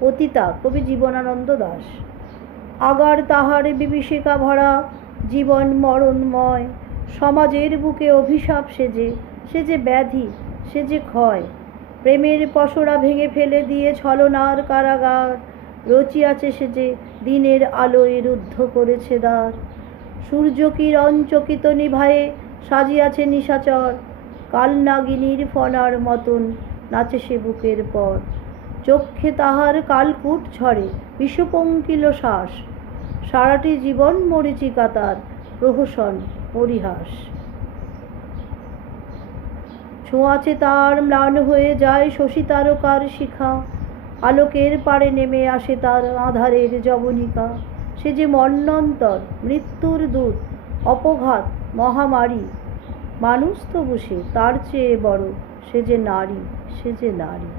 পতিতা কবি জীবনানন্দ দাশ। আগার তাহার বিভীষিকা ভরা জীবন মরণময়, সমাজের বুকে অভিশাপ সেজে, সে যে ব্যাধি, সে যে ক্ষয়। প্রেমের পসরা ভেঙে ফেলে দিয়ে ছলনার কারাগার, রচিয়াছে সে যে দিনের আলোয় রুদ্ধ করেছে দ্বার। সূর্য কিরণ চকিত নিভায়ে সাজিয়াছে নিশাচর, কালনাগিনীর ফনার মতন নাচে সে বুকের পর। চক্ষে তাহার কালকূট ঝরে বিষপঙ্কিল শ্বাস, সারাটি জীবন মরীচিকা তার প্রহসন পরিহাস। ছোঁয়াচে তার ম্লান হয়ে যায় শশী তারকার শিখা, আলোকের পারে নেমে আসে তার আঁধারের যবনিকা। সে যে মন্বন্তর, মৃত্যুর দূত, অপঘাত, মহামারী, মানুষ তবু সে তার চেয়ে বড়, সে যে নারী, সে যে নারী।